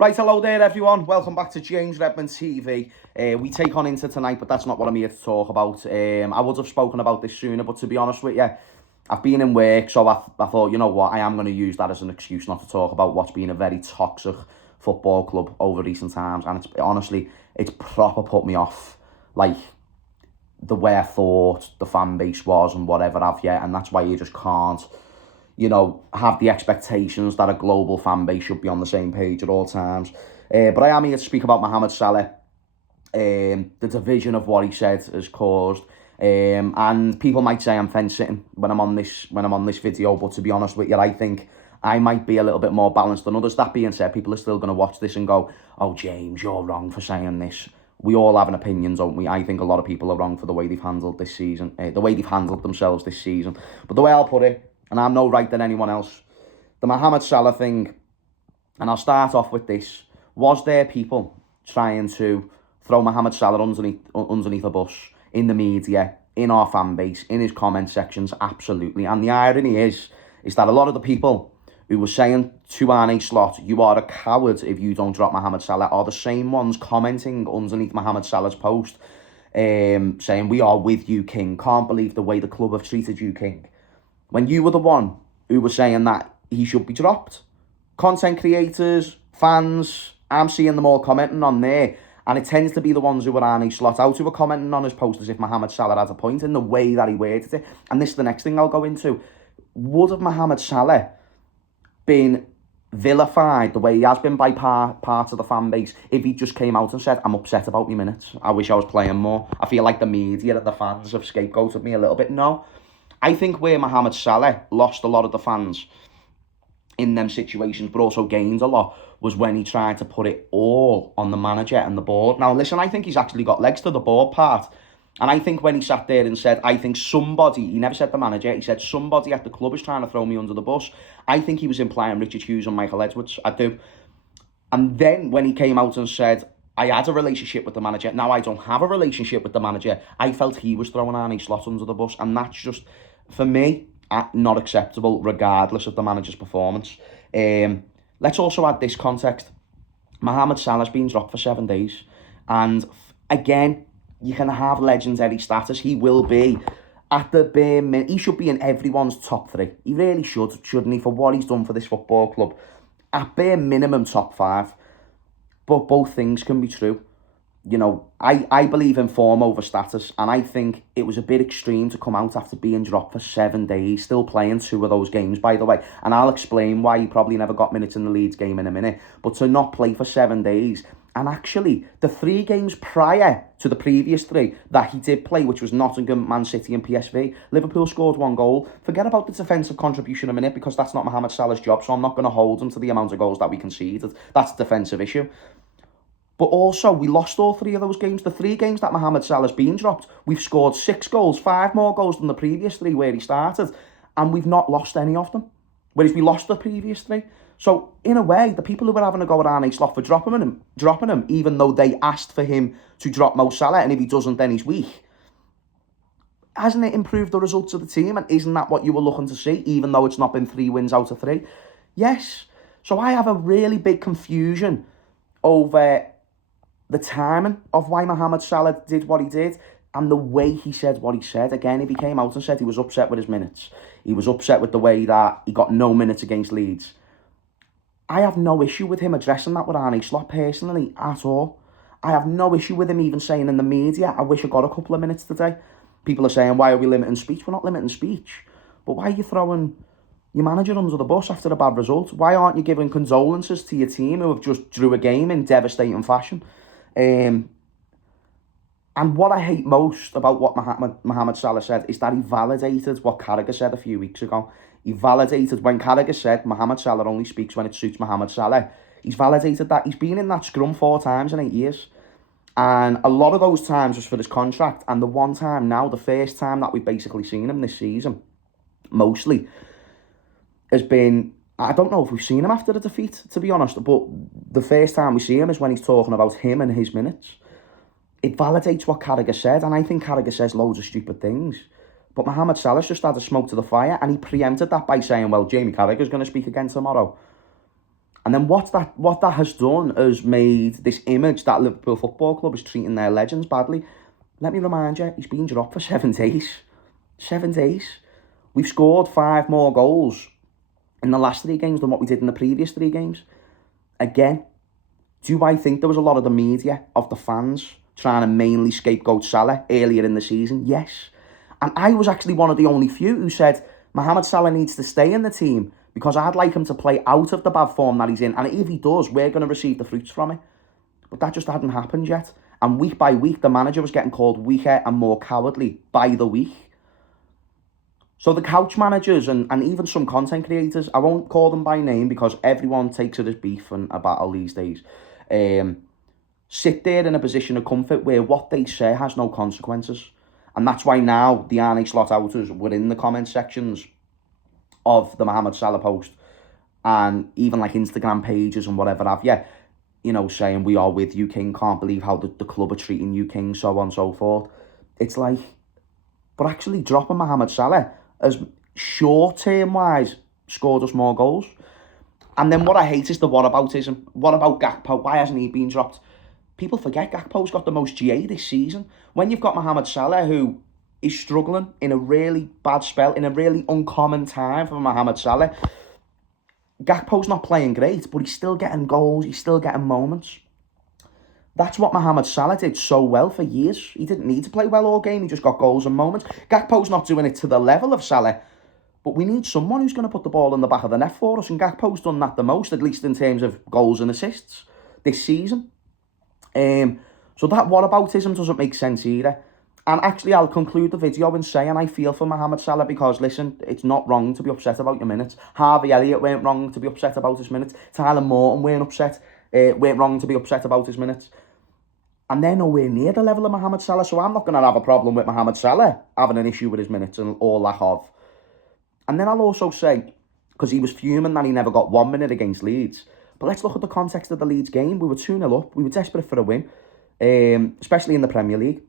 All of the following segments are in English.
Right, hello there everyone. Welcome back to James Redmond TV. We take on Inter tonight, but that's not what I'm here to talk about. I would have spoken about this sooner, but to be honest with you, I've been in work, so I thought, you know what, I am going to use that as an excuse not to talk about what's been a very toxic football club over recent times. And it's proper put me off, like, the way I thought the fan base was and whatever have you. And that's why you just can't, have the expectations that a global fan base should be on the same page at all times. But I am here to speak about Mohamed Salah, the division of what he said has caused. And people might say I'm fence sitting when I'm on this video, but to be honest with you, I think I might be a little bit more balanced than others. That being said, people are still going to watch this and go, "Oh, James, you're wrong for saying this." We all have an opinion, don't we? I think a lot of people are wrong for the way they've handled this season, the way they've handled themselves this season. But the way I'll put it, and I'm no right than anyone else, the Mohamed Salah thing, and I'll start off with this: was there people trying to throw Mohamed Salah underneath a bus in the media, in our fan base, in his comment sections? Absolutely. And the irony is that a lot of the people who were saying to Arne Slot, "You are a coward if you don't drop Mohamed Salah," are the same ones commenting underneath Mohamed Salah's post, saying, "We are with you, King. Can't believe the way the club have treated you, King." When you were the one who was saying that he should be dropped. Content creators, fans, I'm seeing them all commenting on there. And it tends to be the ones who were Arne Slot out who were commenting on his post as if Mohamed Salah had a point in the way that he worded it. And this is the next thing I'll go into. Would have Mohamed Salah been vilified the way he has been by part of the fan base if he just came out and said, "I'm upset about my minutes. I wish I was playing more. I feel like the media and the fans have scapegoated me a little bit"? No. I think where Mohamed Salah lost a lot of the fans in them situations, but also gained a lot, was when he tried to put it all on the manager and the board. Now, listen, I think he's actually got legs to the board part. And I think when he sat there and said, "I think somebody," he never said the manager, he said, "somebody at the club is trying to throw me under the bus," I think he was implying Richard Hughes and Michael Edwards. I do. And then when he came out and said, "I had a relationship with the manager, now I don't have a relationship with the manager," I felt he was throwing Arne Slot under the bus. And that's just, for me, not acceptable, regardless of the manager's performance. Let's also add this context. Mohamed Salah's been dropped for 7 days. And again, you can have legendary status. He will be at the bare minimum. He should be in everyone's top 3. He really should, shouldn't he, for what he's done for this football club. At bare minimum, top 5. But both things can be true. I believe in form over status, and I think it was a bit extreme to come out after being dropped for 7 days, still playing 2 of those games, by the way, and I'll explain why he probably never got minutes in the Leeds game in a minute, but to not play for 7 days, and actually, the 3 games prior to the previous 3 that he did play, which was Nottingham, Man City and PSV, Liverpool scored 1 goal. Forget about the defensive contribution a minute, because that's not Mohamed Salah's job, so I'm not going to hold him to the amount of goals that we conceded. That's a defensive issue. But also, we lost all 3 of those games. The 3 games that Mohamed Salah's been dropped, we've scored 6 goals, 5 more goals than the previous 3 where he started, and we've not lost any of them, whereas we lost the previous 3. So, in a way, the people who were having a go at Arne Slot for dropping him, even though they asked for him to drop Mo Salah, and if he doesn't, then he's weak. Hasn't it improved the results of the team? And isn't that what you were looking to see, even though it's not been 3 wins out of 3? Yes. So I have a really big confusion over the timing of why Mohamed Salah did what he did and the way he said what he said. Again, if he came out and said he was upset with his minutes, he was upset with the way that he got no minutes against Leeds, I have no issue with him addressing that with Arne Slot personally at all. I have no issue with him even saying in the media, "I wish I got a couple of minutes today." People are saying, "Why are we limiting speech?" We're not limiting speech. But why are you throwing your manager under the bus after a bad result? Why aren't you giving condolences to your team who have just drew a game in devastating fashion? And what I hate most about what Mohamed Salah said is that he validated what Carragher said a few weeks ago. He validated when Carragher said Mohamed Salah only speaks when it suits Mohamed Salah. He's validated that. He's been in that scrum 4 times in 8 years. And a lot of those times was for his contract. And the one time now, the first time that we've basically seen him this season, mostly, has been, I don't know if we've seen him after the defeat, to be honest, but the first time we see him is when he's talking about him and his minutes. It validates what Carragher said, and I think Carragher says loads of stupid things. But Mohamed Salah's just added smoke to the fire, and he preempted that by saying, "Well, Jamie Carragher's going to speak again tomorrow." And then what that has done is made this image that Liverpool Football Club is treating their legends badly. Let me remind you, he's been dropped for 7 days. 7 days. We've scored 5 more goals in the last 3 games than what we did in the previous 3 games. Again, do I think there was a lot of the media, of the fans, trying to mainly scapegoat Salah earlier in the season? Yes. And I was actually one of the only few who said Mohamed Salah needs to stay in the team because I'd like him to play out of the bad form that he's in. And if he does, we're going to receive the fruits from it. But that just hadn't happened yet. And week by week, the manager was getting called weaker and more cowardly by the week. So the couch managers and even some content creators, I won't call them by name because everyone takes it as beef and a battle these days, sit there in a position of comfort where what they say has no consequences. And that's why now the Arne Slot-outers were in the comment sections of the Mohamed Salah post and even like Instagram pages and whatever have you, you know, saying we are with you, King, can't believe how the club are treating you, King, so on and so forth. It's like, but actually dropping Mohamed Salah as short-term wise scored us more goals. And then what I hate is the whataboutism. What about Gakpo? Why hasn't he been dropped? People forget Gakpo's got the most GA this season. When you've got Mohamed Salah, who is struggling in a really bad spell, in a really uncommon time for Mohamed Salah, Gakpo's not playing great, but he's still getting goals, he's still getting moments. That's what Mohamed Salah did so well for years. He didn't need to play well all game, he just got goals and moments. Gakpo's not doing it to the level of Salah, but we need someone who's going to put the ball in the back of the net for us, and Gakpo's done that the most, at least in terms of goals and assists this season. So that whataboutism doesn't make sense either. And actually, I'll conclude the video in saying I feel for Mohamed Salah because, listen, it's not wrong to be upset about your minutes. Harvey Elliott weren't wrong to be upset about his minutes. Tyler Morton weren't wrong to be upset about his minutes. And they're nowhere near the level of Mohamed Salah, so I'm not going to have a problem with Mohamed Salah having an issue with his minutes or lack of. And then I'll also say, because he was fuming that he never got 1 minute against Leeds, but let's look at the context of the Leeds game. We were 2-0 up. We were desperate for a win, especially in the Premier League.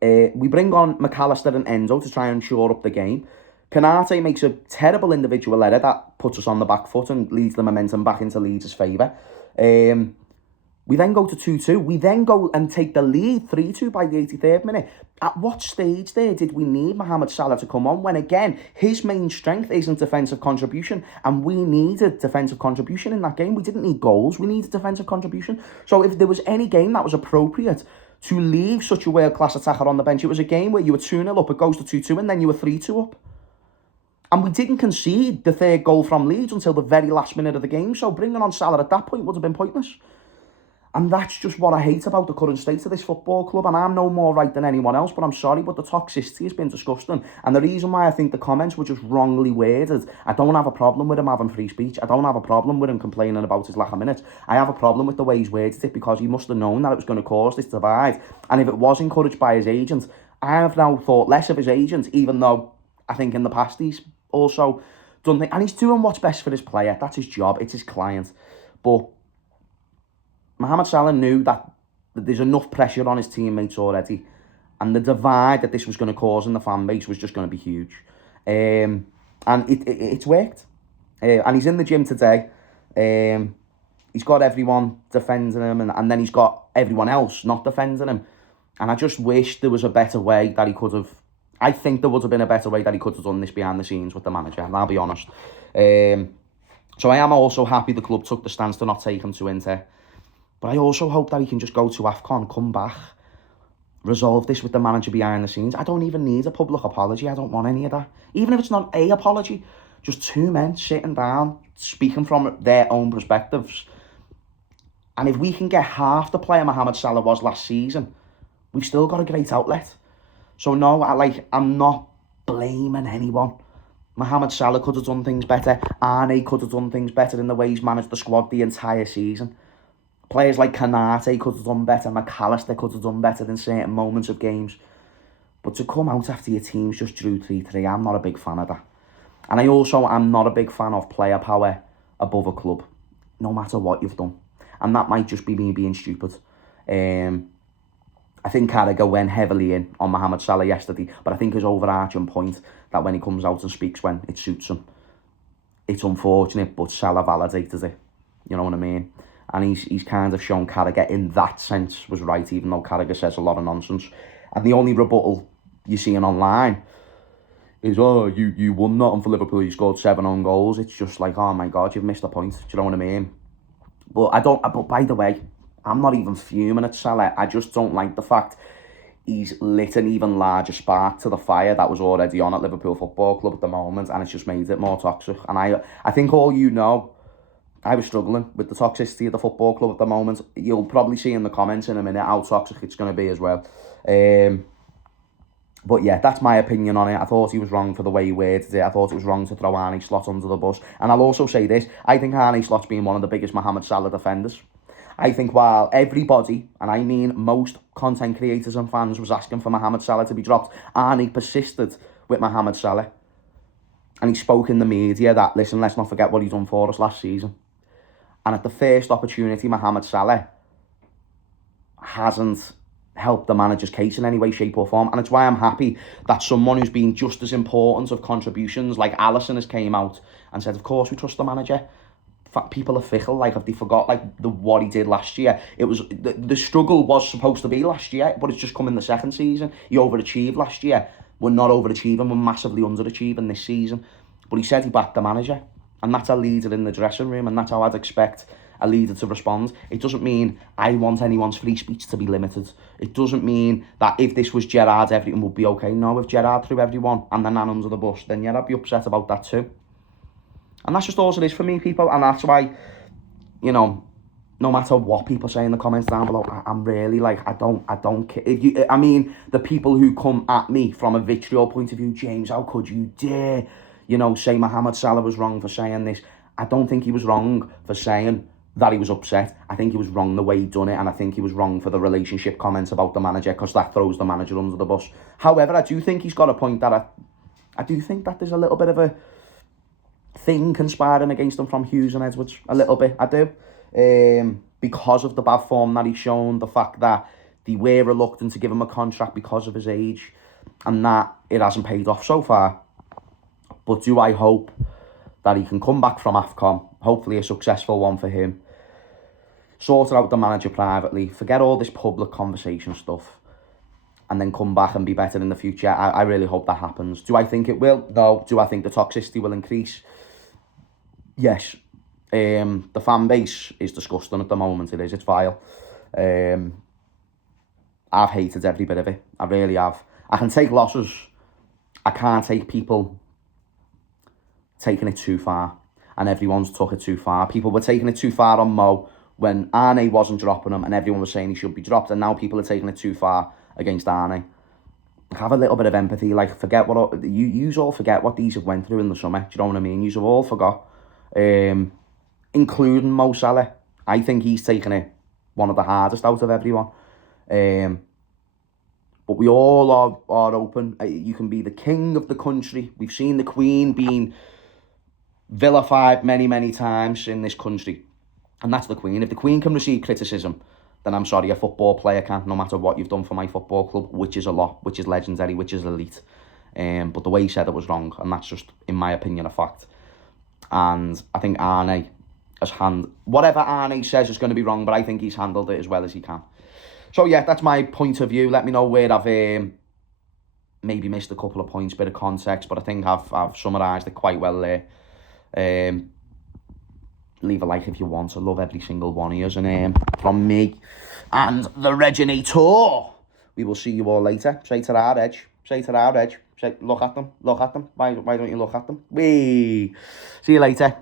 We bring on McAllister and Enzo to try and shore up the game. Canate makes a terrible individual error that puts us on the back foot and leads the momentum back into Leeds' favour. We then go to 2-2. We then go and take the lead 3-2 by the 83rd minute. At what stage there did we need Mohamed Salah to come on when, again, his main strength isn't defensive contribution, and we needed defensive contribution in that game? We didn't need goals. We needed defensive contribution. So if there was any game that was appropriate to leave such a world-class attacker on the bench, it was a game where you were 2-0 up, it goes to 2-2, and then you were 3-2 up. And we didn't concede the 3rd goal from Leeds until the very last minute of the game, so bringing on Salah at that point would have been pointless. And that's just what I hate about the current state of this football club. And I'm no more right than anyone else, but I'm sorry, but the toxicity has been disgusting. And the reason why I think the comments were just wrongly worded, I don't have a problem with him having free speech. I don't have a problem with him complaining about his lack of minutes. I have a problem with the way he's worded it because he must have known that it was going to cause this divide. And if it was encouraged by his agent, I have now thought less of his agent, even though I think in the past he's also done things. And he's doing what's best for his player. That's his job. It's his client. But Mohamed Salah knew that there's enough pressure on his teammates already, and the divide that this was going to cause in the fan base was just going to be huge. And it's worked. And he's in the gym today. He's got everyone defending him, and then he's got everyone else not defending him. And I just wish there was a better way that he could have. I think there would have been a better way that he could have done this behind the scenes with the manager, and I'll be honest. So I am also happy the club took the stance to not take him to Inter. But I also hope that he can just go to AFCON, come back, resolve this with the manager behind the scenes. I don't even need a public apology. I don't want any of that. Even if it's not a apology, just 2 men sitting down, speaking from their own perspectives. And if we can get half the player Mohamed Salah was last season, we've still got a great outlet. So no, I'm not blaming anyone. Mohamed Salah could have done things better. Arne could have done things better in the way he's managed the squad the entire season. Players like Canate could have done better. McAllister could have done better in certain moments of games. But to come out after your team's just drew 3-3, I'm not a big fan of that. And I'm not a big fan of player power above a club, no matter what you've done. And that might just be me being stupid. I think Carragher went heavily in on Mohamed Salah yesterday, but I think his overarching point that when he comes out and speaks when it suits him, it's unfortunate, but Salah validated it. You know what I mean? And he's kind of shown Carragher in that sense was right, even though Carragher says a lot of nonsense. And the only rebuttal you're seeing online is, oh, you won nothing for Liverpool, you scored 7 own goals. It's just like, oh my God, you've missed a point. Do you know what I mean? But by the way, I'm not even fuming at Salah. I just don't like the fact he's lit an even larger spark to the fire that was already on at Liverpool Football Club at the moment, and it's just made it more toxic. And I think I was struggling with the toxicity of the football club at the moment. You'll probably see in the comments in a minute how toxic it's going to be as well. But yeah, that's my opinion on it. I thought he was wrong for the way he worded it. I thought it was wrong to throw Arne Slot under the bus. And I'll also say this, I think Arne Slot's been one of the biggest Mohamed Salah defenders. I think while everybody, and I mean most content creators and fans, was asking for Mohamed Salah to be dropped, Arne persisted with Mohamed Salah. And he spoke in the media that, listen, let's not forget what he done for us last season. And at the first opportunity, Mohamed Salah hasn't helped the manager's case in any way, shape or form. And it's why I'm happy that someone who's been just as important of contributions, like Alisson, has came out and said, of course we trust the manager. People are fickle, like if they forgot what he did last year. It was the struggle was supposed to be last year, but it's just come in the second season. He overachieved last year. We're not overachieving, we're massively underachieving this season. But he said he backed the manager. And that's a leader in the dressing room, and that's how I'd expect a leader to respond. It doesn't mean I want anyone's free speech to be limited. It doesn't mean that if this was Gerrard, everything would be okay. No, if Gerrard threw everyone and the nan under the bus, then yeah, I'd be upset about that too. And that's just all it is for me, people. And that's why, you know, no matter what people say in the comments down below, I'm really like, I don't care. I mean, the people who come at me from a vitriol point of view, James, how could you dare, say Mohamed Salah was wrong for saying this? I don't think he was wrong for saying that he was upset. I think he was wrong the way he done it, and I think he was wrong for the relationship comments about the manager, because that throws the manager under the bus. However, I do think he's got a point that I do think that there's a little bit of a thing conspiring against him from Hughes and Edwards. A little bit, I do. Because of the bad form that he's shown, the fact that they were reluctant to give him a contract because of his age, and that it hasn't paid off so far. But do I hope that he can come back from AFCON, hopefully a successful one for him, sort out the manager privately, forget all this public conversation stuff, and then come back and be better in the future? I really hope that happens. Do I think it will? No. Do I think the toxicity will increase? Yes. The fan base is disgusting at the moment. It is. It's vile. I've hated every bit of it. I really have. I can take losses. I can't take people taking it too far. And everyone's took it too far. People were taking it too far on Mo when Arne wasn't dropping him, and everyone was saying he should be dropped. And now people are taking it too far against Arne. Have a little bit of empathy. Like, forget what you all forget what these have went through in the summer. Do you know what I mean? You have all forgot. Including Mo Salah. I think he's taken it one of the hardest out of everyone. But we all are open. You can be the king of the country. We've seen the Queen being vilified many, many times in this country. And that's the Queen. If the Queen can receive criticism, then I'm sorry, a football player can't, no matter what you've done for my football club, which is a lot, which is legendary, which is elite. But the way he said it was wrong, and that's just, in my opinion, a fact. And I think Arne has whatever Arne says is going to be wrong, but I think he's handled it as well as he can. So yeah, that's my point of view. Let me know where I've maybe missed a couple of points, bit of context, but I think I've summarised it quite well there. Leave a like if you want. I love every single one of you. And from me and the Reginator, we will see you all later. Say to our edge. Say to our edge. Say, look at them. Look at them. Why don't you look at them? See you later.